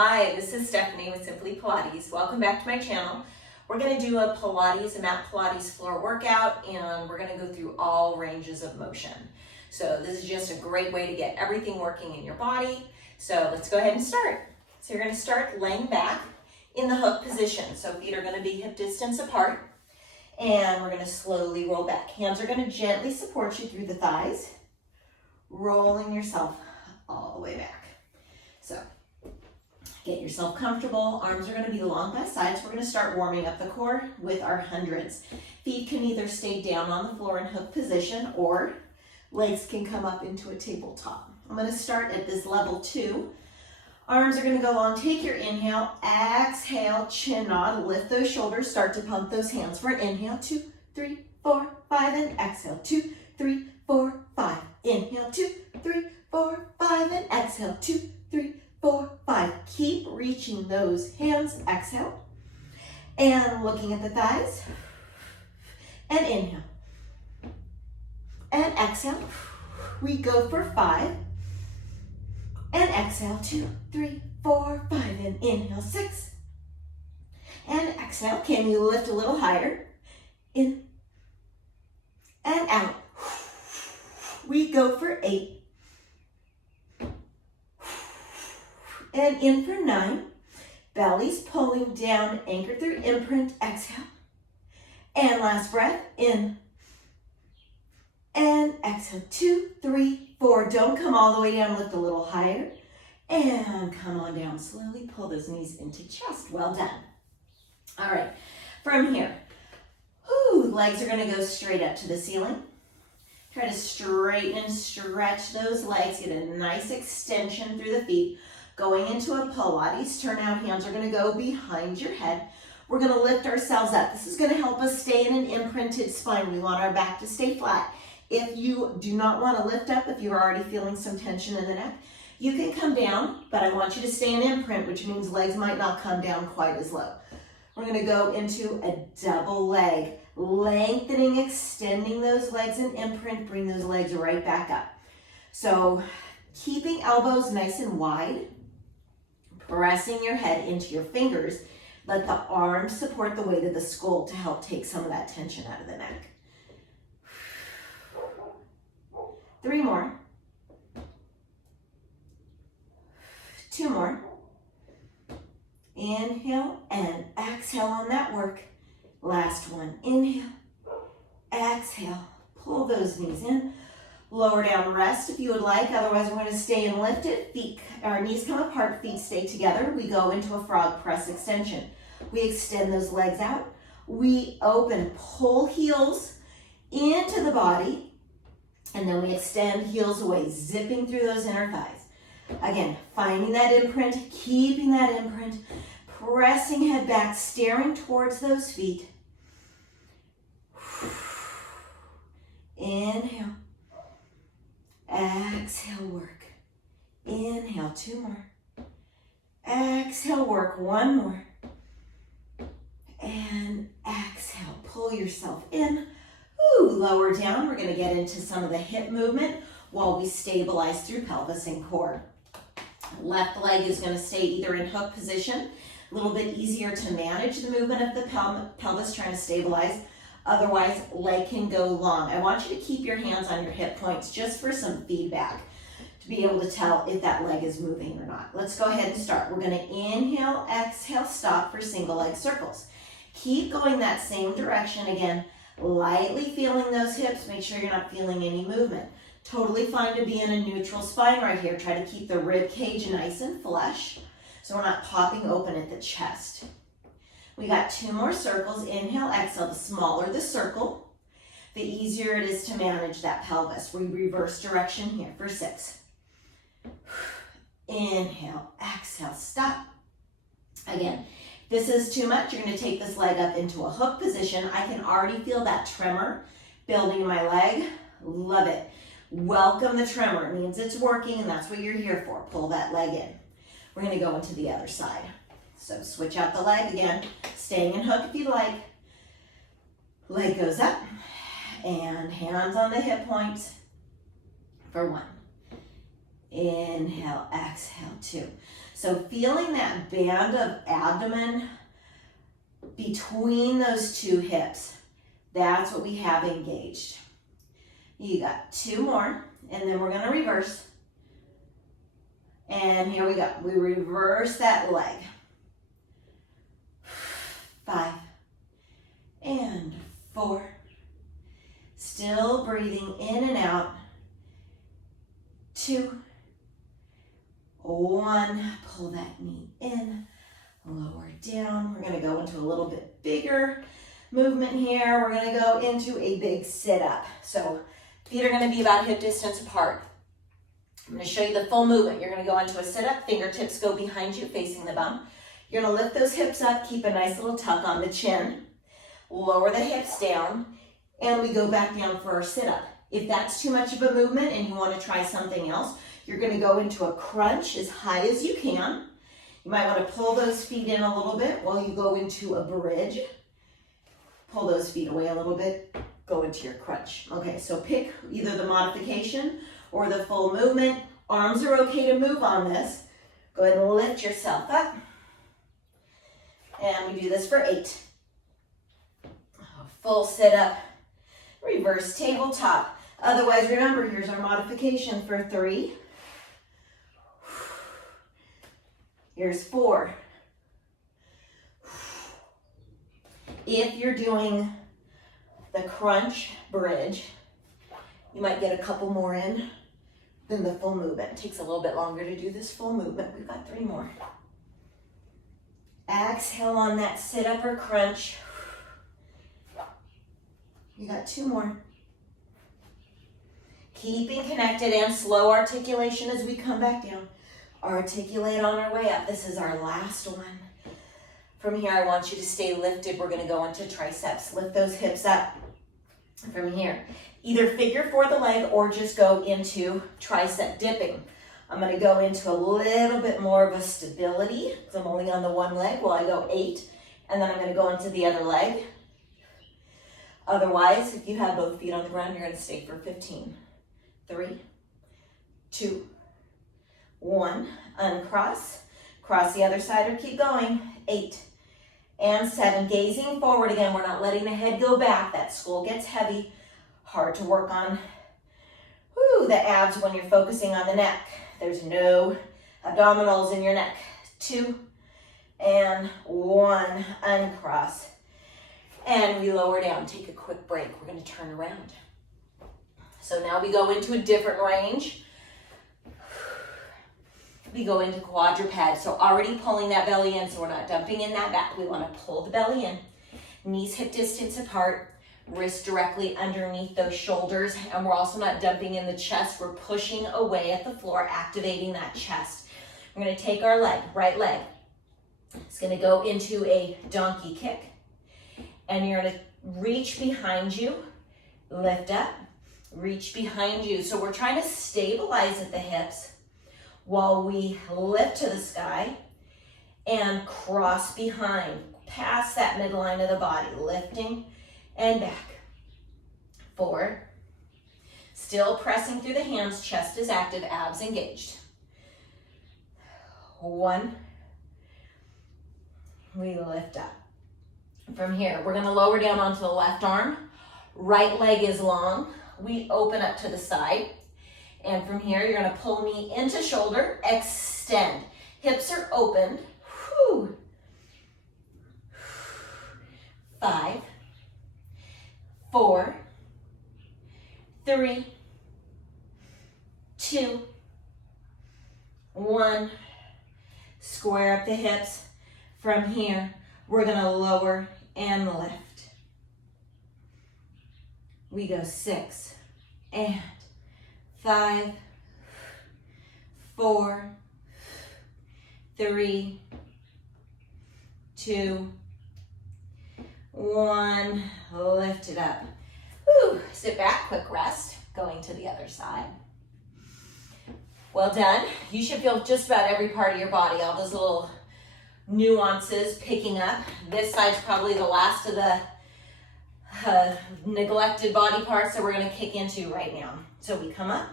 Hi, this is Stephanie with Simply Pilates. Welcome back to my channel. We're going to do a mat Pilates floor workout, and we're going to go through all ranges of motion. So this is just a great way to get everything working in your body. So let's go ahead and start. So you're going to start laying back in the hook position. So feet are going to be hip distance apart, and we're going to slowly roll back. Hands are going to gently support you through the thighs, rolling yourself all the way back. So get yourself comfortable. Arms are going to be long by sides. We're going to start warming up the core with our hundreds. Feet can either stay down on the floor in hook position, or legs can come up into a tabletop. I'm going to start at this level 2. Arms are going to go long. Take your inhale, exhale, chin nod, lift those shoulders, start to pump those hands for an inhale, 2, 3, 4, 5, and exhale, 2, 3, 4, 5. Inhale, 2, 3, 4, 5, and exhale, 2, 3, 4, 5. Keep reaching those hands. Exhale. And looking at the thighs. And inhale. And exhale. We go for 5. And exhale. 2, 3, 4, 5. And inhale. 6. And exhale. Can you lift a little higher? In. And out. We go for 8. And in for 9. Belly's pulling down, anchored through imprint. Exhale. And last breath, in. And exhale, 2, 3, 4. Don't come all the way down, lift a little higher. And come on down, slowly pull those knees into chest. Well done. All right, from here, legs are gonna go straight up to the ceiling. Try to straighten and stretch those legs, get a nice extension through the feet. Going into a Pilates turnout, hands are going to go behind your head. We're going to lift ourselves up. This is going to help us stay in an imprinted spine. We want our back to stay flat. If you do not want to lift up, if you're already feeling some tension in the neck, you can come down, but I want you to stay in imprint, which means legs might not come down quite as low. We're going to go into a double leg, lengthening, extending those legs in imprint, bring those legs right back up. So keeping elbows nice and wide, pressing your head into your fingers. Let the arms support the weight of the skull to help take some of that tension out of the neck. 3 more. 2 more. Inhale and exhale on that work. Last one. Inhale, exhale. Pull those knees in. Lower down, rest if you would like. Otherwise, we're going to stay and lift it. Our knees come apart, feet stay together. We go into a frog press extension. We extend those legs out. We open, pull heels into the body, and then we extend heels away, zipping through those inner thighs. Again, finding that imprint, keeping that imprint, pressing head back, staring towards those feet. Inhale. Exhale, work. Inhale, 2 more. Exhale, work, 1 more. And exhale, pull yourself in. Lower down. We're going to get into some of the hip movement while we stabilize through pelvis and core. Left leg is going to stay either in hook position, a little bit easier to manage the movement of the pelvis, trying to stabilize. Otherwise, leg can go long. I want you to keep your hands on your hip points just for some feedback to be able to tell if that leg is moving or not. Let's go ahead and start. We're going to inhale, exhale, stop for single leg circles. Keep going that same direction again, lightly feeling those hips. Make sure you're not feeling any movement. Totally fine to be in a neutral spine right here. Try to keep the rib cage nice and flush so we're not popping open at the chest. We got 2 more circles. Inhale, exhale. The smaller the circle, the easier it is to manage that pelvis. We reverse direction here for 6. Inhale, exhale, stop. Again, if this is too much, you're going to take this leg up into a hook position. I can already feel that tremor building in my leg. Love it. Welcome the tremor. It means it's working, and that's what you're here for. Pull that leg in. We're going to go into the other side. So switch out the leg again, staying in hook if you like. Leg goes up, and hands on the hip points for 1. Inhale, exhale, 2. So feeling that band of abdomen between those two hips, that's what we have engaged. You got 2 more, and then we're gonna reverse. And here we go. We reverse that leg. 5 and 4. Still breathing in and out. 2, 1. Pull that knee in, lower down. We're gonna go into a little bit bigger movement here. We're gonna go into a big sit-up. So feet are gonna be about hip distance apart. I'm gonna show you the full movement. You're gonna go into a sit-up, fingertips go behind you facing the bum. You're gonna lift those hips up, keep a nice little tuck on the chin, lower the hips down, and we go back down for our sit-up. If that's too much of a movement and you wanna try something else, you're gonna go into a crunch as high as you can. You might wanna pull those feet in a little bit while you go into a bridge. Pull those feet away a little bit, go into your crunch. Okay, so pick either the modification or the full movement. Arms are okay to move on this. Go ahead and lift yourself up. And we do this for 8. Full sit up, reverse tabletop. Otherwise, remember, here's our modification for 3. Here's 4. If you're doing the crunch bridge, you might get a couple more in than the full movement. It takes a little bit longer to do this full movement. We've got 3 more. Exhale on that sit up or crunch. You got 2 more. Keeping connected and slow articulation as we come back down. Articulate on our way up. This is our last one. From here, I want you to stay lifted. We're gonna go into triceps. Lift those hips up. From here, either figure 4 the leg or just go into tricep dipping. I'm gonna go into a little bit more of a stability because I'm only on the one leg while I go 8. And then I'm gonna go into the other leg. Otherwise, if you have both feet on the ground, you're gonna stay for 15. 3, 2, 1. Uncross. Cross the other side or keep going. 8 and 7. Gazing forward again. We're not letting the head go back. That skull gets heavy. Hard to work on the abs when you're focusing on the neck. There's no abdominals in your neck. 2 and 1. Uncross. And we lower down. Take a quick break. We're going to turn around. So now we go into a different range. We go into quadruped. So already pulling that belly in, so we're not dumping in that back. We want to pull the belly in. Knees hip distance apart. Wrists directly underneath those shoulders. And we're also not dumping in the chest. We're pushing away at the floor, activating that chest. We're going to take our leg, right leg. It's going to go into a donkey kick. And you're going to reach behind you, lift up, reach behind you. So we're trying to stabilize at the hips while we lift to the sky and cross behind, past that midline of the body, lifting and back. 4. Still pressing through the hands, chest is active, abs engaged. 1. We lift up. From here, we're gonna lower down onto the left arm. Right leg is long. We open up to the side. And from here, you're gonna pull knee into shoulder, extend. Hips are opened. 5, 4, 3, 2, 1. Square up the hips. From here, we're gonna lower and lift. We go 6 and 5, 4, 3, 2, 1. Lift it up. Sit back, quick rest. Going to the other side. Well done. You should feel just about every part of your body, all those little nuances picking up. This side's probably the last of the neglected body parts that we're going to kick into right now. So we come up,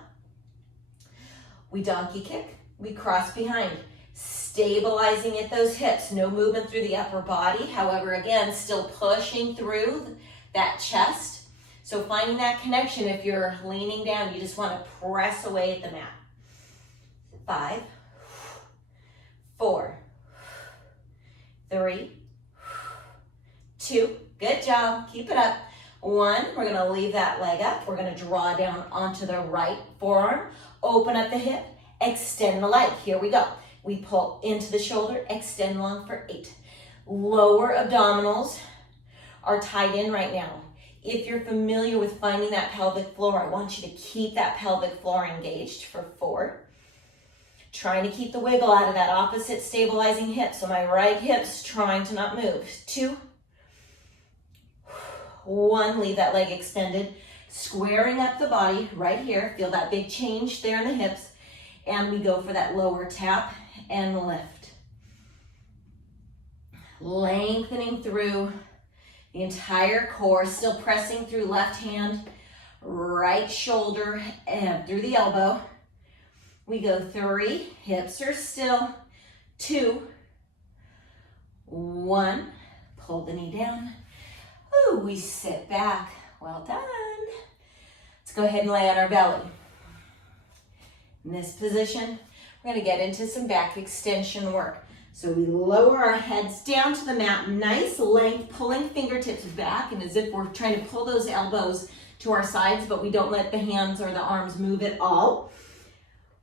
we donkey kick, we cross behind. Stabilizing at those hips, no movement through the upper body. However, again, still pushing through that chest. So finding that connection, if you're leaning down, you just want to press away at the mat. 5, 4, 3, 2, good job, keep it up. 1, we're gonna leave that leg up. We're gonna draw down onto the right forearm, open up the hip, extend the leg. Here we go. We pull into the shoulder, extend long for 8. Lower abdominals are tied in right now. If you're familiar with finding that pelvic floor, I want you to keep that pelvic floor engaged for 4. Trying to keep the wiggle out of that opposite stabilizing hip. So my right hip's trying to not move. 2, 1, leave that leg extended. Squaring up the body right here. Feel that big change there in the hips. And we go for that lower tap and lift. Lengthening through the entire core, still pressing through left hand, right shoulder, and through the elbow. We go 3, hips are still, 2, 1, pull the knee down. Ooh, we sit back. Well done. Let's go ahead and lay on our belly. In this position, we're going to get into some back extension work. So we lower our heads down to the mat, nice length, pulling fingertips back, and as if we're trying to pull those elbows to our sides, but we don't let the hands or the arms move at all.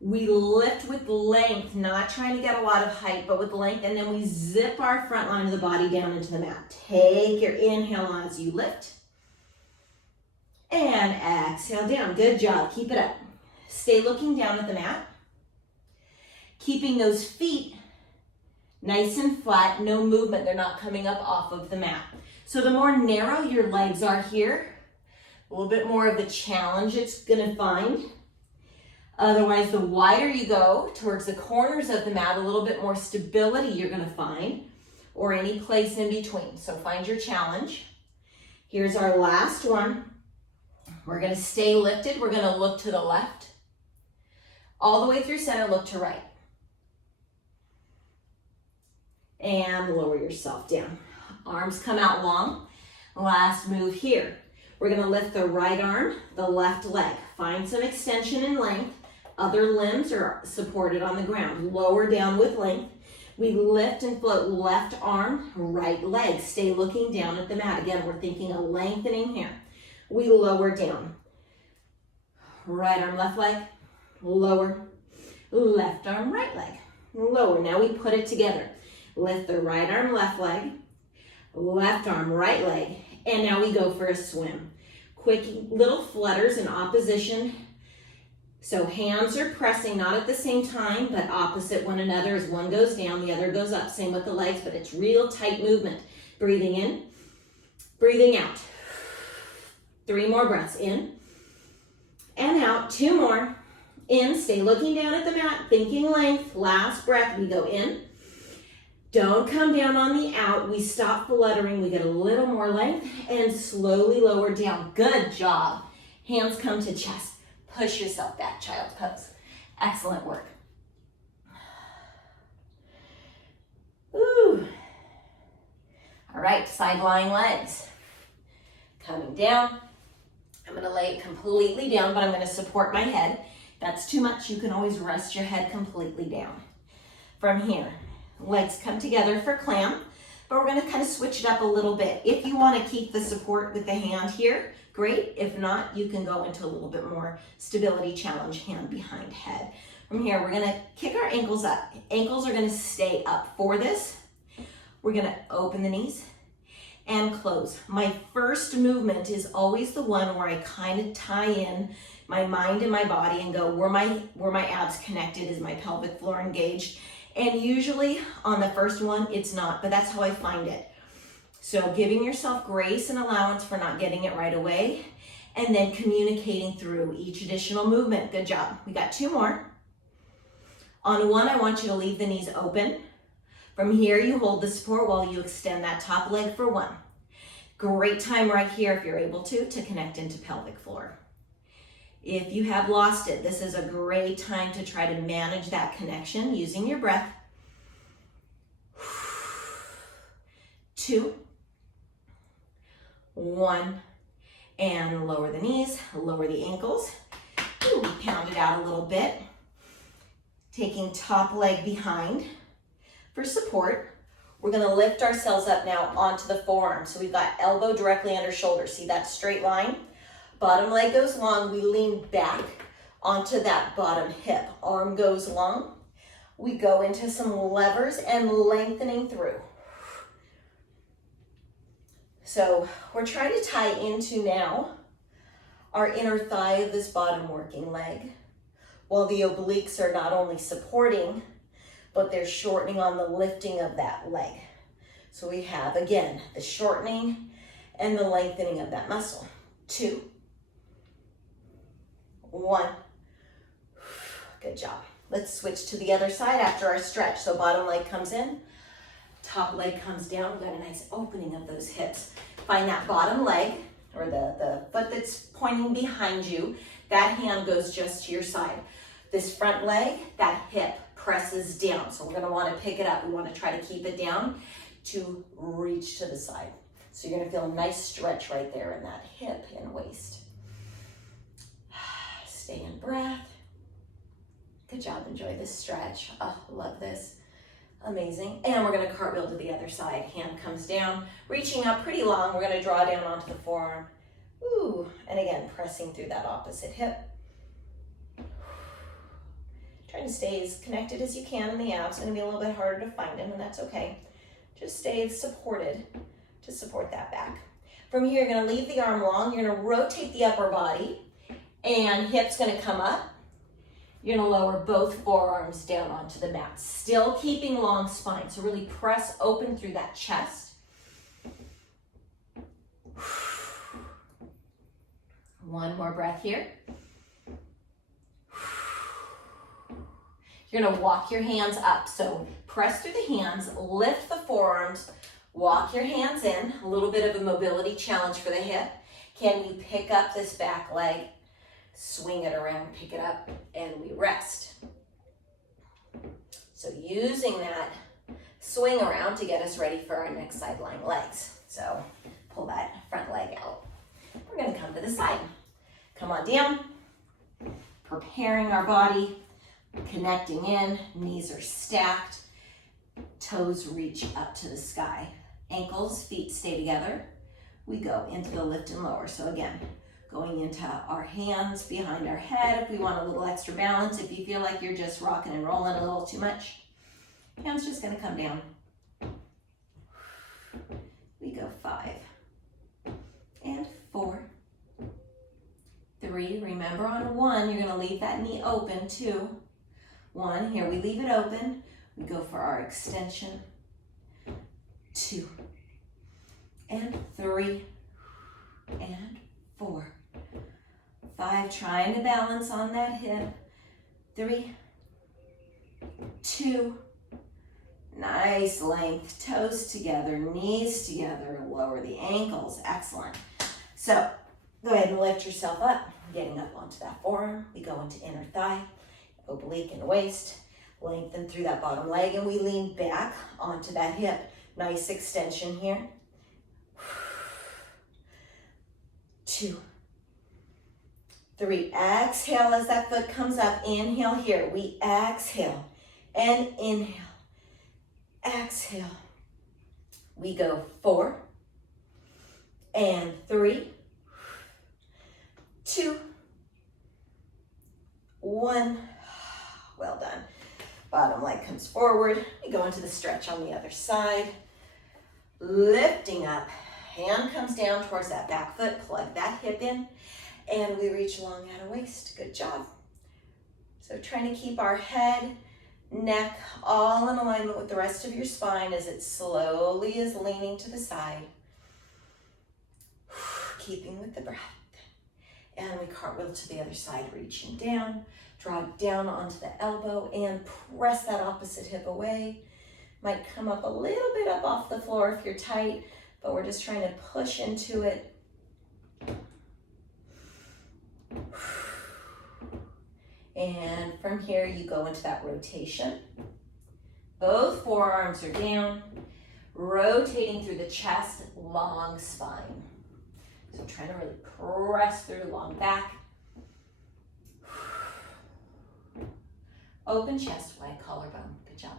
We lift with length, not trying to get a lot of height, but with length, and then we zip our front line of the body down into the mat. Take your inhale on as you lift, and exhale down. Good job, keep it up. Stay looking down at the mat, keeping those feet nice and flat, no movement. They're not coming up off of the mat. So the more narrow your legs are here, a little bit more of the challenge it's gonna find. Otherwise, the wider you go towards the corners of the mat, a little bit more stability you're gonna find, or any place in between. So find your challenge. Here's our last one. We're gonna stay lifted. We're gonna look to the left. All the way through center, look to right. And lower yourself down. Arms come out long. Last move here. We're gonna lift the right arm, the left leg. Find some extension and length. Other limbs are supported on the ground. Lower down with length. We lift and float left arm, right leg. Stay looking down at the mat. Again, we're thinking of lengthening here. We lower down. Right arm, left leg. Lower. Left arm, right leg. Lower. Now we put it together. Lift the right arm, left leg. Left arm, right leg. And now we go for a swim. Quick little flutters in opposition. So hands are pressing, not at the same time, but opposite one another. As one goes down, the other goes up. Same with the legs, but it's real tight movement. Breathing in, breathing out. 3 more breaths in and out. 2 more. In, stay looking down at the mat, thinking length. Last breath, we go in. Don't come down on the out. We stop fluttering. We get a little more length and slowly lower down. Good job. Hands come to chest. Push yourself back, child's pose. Excellent work. Ooh. All right, side lying legs. Coming down. I'm gonna lay it completely down, but I'm gonna support my head. If that's too much, you can always rest your head completely down. From here, legs come together for clamp, but we're gonna kind of switch it up a little bit. If you wanna keep the support with the hand here, great. If not, you can go into a little bit more stability challenge, hand behind head. From here, we're gonna kick our ankles up. Ankles are gonna stay up. For this, we're gonna open the knees and close. My first movement is always the one where I kind of tie in my mind and my body and go, where my abs connected, is my pelvic floor engaged? And usually on the first one, it's not, but that's how I find it. So giving yourself grace and allowance for not getting it right away, and then communicating through each additional movement. Good job. We got 2 more. On 1, I want you to leave the knees open. From here, you hold the support while you extend that top leg for 1. Great time right here, if you're able to connect into pelvic floor. If you have lost it, this is a great time to try to manage that connection using your breath. 2, 1, and lower the knees, lower the ankles. Ooh, pound it out a little bit. Taking top leg behind for support. We're gonna lift ourselves up now onto the forearm. So we've got elbow directly under shoulder. See that straight line? Bottom leg goes long, we lean back onto that bottom hip. Arm goes long. We go into some levers and lengthening through. So we're trying to tie into now our inner thigh of this bottom working leg, while the obliques are not only supporting, but they're shortening on the lifting of that leg. So we have, again, the shortening and the lengthening of that muscle. 2, 1. Good job. Let's switch to the other side after our stretch. So bottom leg comes in, top leg comes down. We've got a nice opening of those hips. Find that bottom leg, or the foot that's pointing behind you. That hand goes just to your side. This front leg, that hip presses down. So we're gonna wanna pick it up. We wanna try to keep it down to reach to the side. So you're gonna feel a nice stretch right there in that hip and waist. Stay in breath. Good job, enjoy this stretch. Oh, love this. Amazing. And we're gonna cartwheel to the other side. Hand comes down, reaching up pretty long. We're gonna draw down onto the forearm. Ooh, and again, pressing through that opposite hip. Trying to stay as connected as you can in the abs. It's gonna be a little bit harder to find them, and that's okay. Just stay supported to support that back. From here, you're gonna leave the arm long. You're gonna rotate the upper body, and hips gonna come up. You're gonna lower both forearms down onto the mat, still keeping long spine. So really press open through that chest. One more breath here. You're gonna walk your hands up. So press through the hands, lift the forearms, walk your hands in. A little bit of a mobility challenge for the hip. Can you pick up this back leg? Swing it around, pick it up, and we rest. So using that swing around to get us ready for our next side lying legs. So pull that front leg out. We're gonna come to the side. Come on down, preparing our body, connecting in, knees are stacked, toes reach up to the sky. Ankles, feet stay together. We go into the lift and lower. So again, going into our hands behind our head if we want a little extra balance. If you feel like you're just rocking and rolling a little too much, hands just gonna come down. We go 5 and 4, 3. Remember on 1, you're gonna leave that knee open. 2, 1. Here we leave it open. We go for our extension. 2 and 3 and 4, 5, trying to balance on that hip. 3, 2, nice length, toes together, knees together, lower the ankles, excellent. So go ahead and lift yourself up, getting up onto that forearm. We go into inner thigh, oblique and waist, lengthen through that bottom leg, and we lean back onto that hip. Nice extension here. 2, 3, exhale as that foot comes up, inhale here, we exhale and inhale, exhale. We go 4 and 3, 2, 1, well done. Bottom leg comes forward, we go into the stretch on the other side, lifting up, hand comes down towards that back foot, plug that hip in, and we reach long out of waist. Good job. So trying to keep our head, neck, all in alignment with the rest of your spine as it slowly is leaning to the side. Keeping with the breath. And we cartwheel to the other side, reaching down, draw down onto the elbow and press that opposite hip away. Might come up a little bit up off the floor if you're tight, but we're just trying to push into it. And from here, you go into that rotation. Both forearms are down. rotating through the chest, long spine. So trying to really press through, long back. Open chest, wide collarbone. Good job.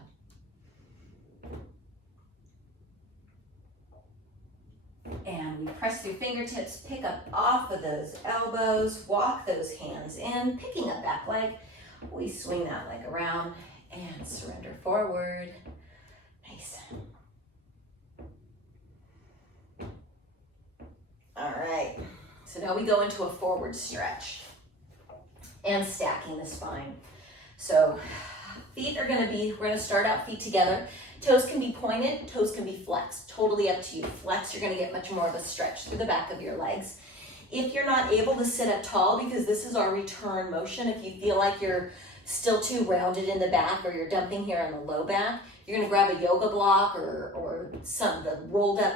And we press through fingertips, pick up off of those elbows, walk those hands in, picking up back leg. We swing that leg around and surrender forward. Nice. All right, so now we go into a forward stretch and stacking the spine. So feet are gonna be, we're gonna start out feet together. Toes can be pointed, toes can be flexed, totally up to you. Flex, you're gonna get much more of a stretch through the back of your legs. If you're not able to sit up tall, because this is our return motion, if you feel like you're still too rounded in the back or you're dumping here on the low back, you're gonna grab a yoga block or the rolled up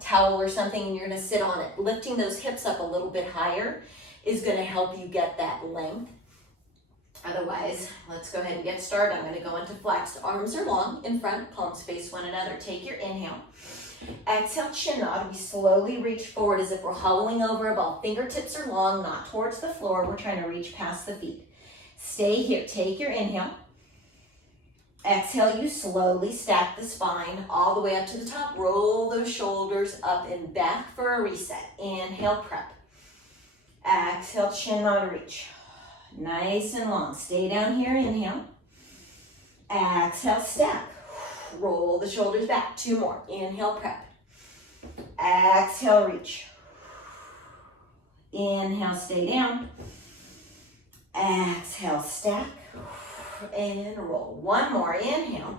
towel or something, and you're gonna sit on it. Lifting those hips up a little bit higher is gonna help you get that length. Otherwise, let's go ahead and get started. I'm gonna go into flex. Arms are long in front, palms face one another. Take your inhale. Exhale, chin nod. We slowly reach forward as if we're hollowing over a ball. Fingertips are long, not towards the floor. We're trying to reach past the feet. Stay here. Take your inhale. Exhale, you slowly stack the spine all the way up to the top. Roll those shoulders up and back for a reset. Inhale, prep. Exhale, chin nod, reach. Nice and long. Stay down here, inhale. Exhale, stack. Roll the shoulders back. 2 more. Inhale, prep. Exhale, reach. Inhale, stay down. Exhale, stack. And roll. 1 more. Inhale.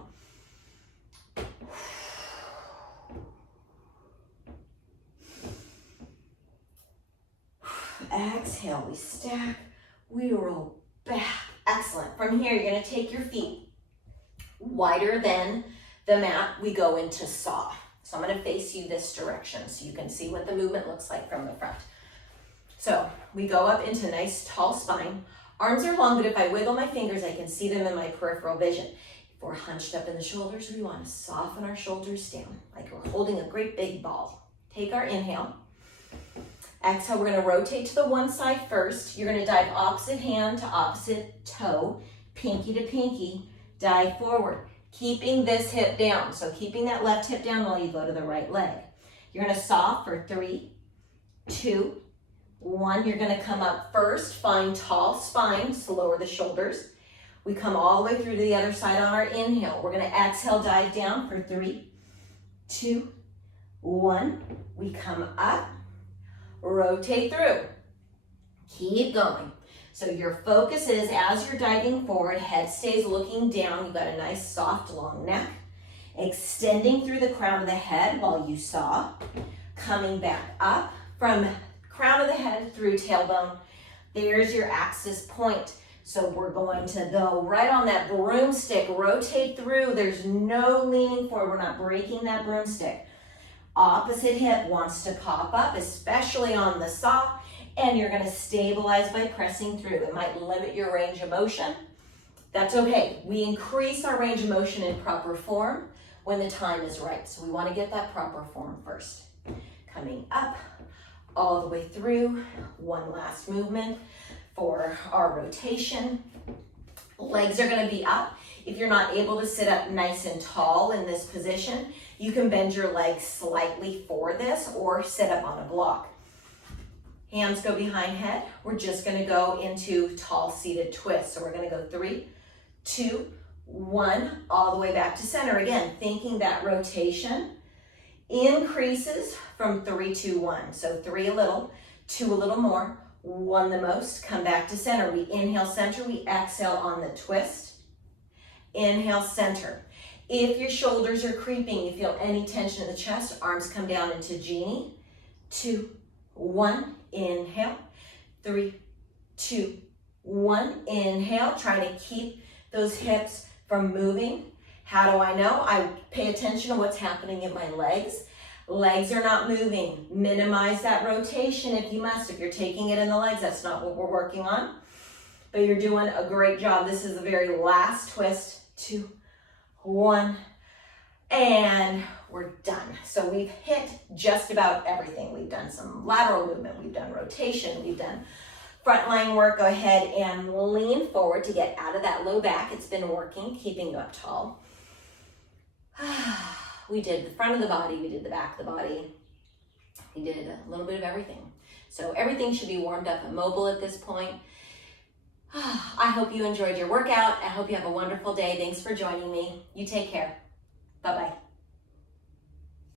Exhale, we stack. We roll back. Excellent. From here, you're going to take your feet wider than the mat. We go into saw. So I'm going to face you this direction so you can see what the movement looks like from the front. So we go up into nice tall spine. Arms are long, but if I wiggle my fingers, I can see them in my peripheral vision. If we're hunched up in the shoulders, we want to soften our shoulders down like we're holding a great big ball. Take our inhale. Exhale, we're going to rotate to the one side first. You're going to dive opposite hand to opposite toe, pinky to pinky, dive forward, keeping this hip down. So keeping that left hip down while you go to the right leg. You're going to saw for 3, 2, 1. You're going to come up first, find tall spine, so lower the shoulders. We come all the way through to the other side on our inhale. We're going to exhale, dive down for 3, 2, 1. We come up. Rotate through. Keep going. So your focus is as you're diving forward, head stays looking down. You've got a nice soft long neck. Extending through the crown of the head while you saw. Coming back up from crown of the head through tailbone. There's your axis point. So we're going to go right on that broomstick. Rotate through. There's no leaning forward. We're not breaking that broomstick. Opposite hip wants to pop up, especially on the saw, and you're going to stabilize by pressing through. It might limit your range of motion. That's okay. We increase our range of motion in proper form when the time is right. So we want to get that proper form first. Coming up all the way through. One last movement for our rotation. Legs are going to be up. If you're not able to sit up nice and tall in this position, you can bend your legs slightly for this or sit up on a block. Hands go behind head. We're just going to go into tall seated twist. So we're going to go 3, 2, 1, all the way back to center. Again, thinking that rotation increases from 3, 2, 1. So 3 a little, 2 a little more, 1 the most. Come back to center. We inhale center. We exhale on the twist. Inhale center. If your shoulders are creeping, you feel any tension in the chest, arms come down into genie. 2, 1, inhale. 3, 2, 1, inhale. Try to keep those hips from moving. How do I know? I pay attention to what's happening in my legs. Legs are not moving. Minimize that rotation if you must. If you're taking it in the legs, that's not what we're working on. But you're doing a great job. This is the very last twist. 2, 1, and we're done. So we've hit just about everything. We've done some lateral movement, we've done rotation, we've done front line work. Go ahead and lean forward to get out of that low back. It's been working, keeping you up tall. We did the front of the body, we did the back of the body. We did a little bit of everything. So everything should be warmed up and mobile at this point. I hope you enjoyed your workout. I hope you have a wonderful day. Thanks for joining me. You take care. Bye-bye.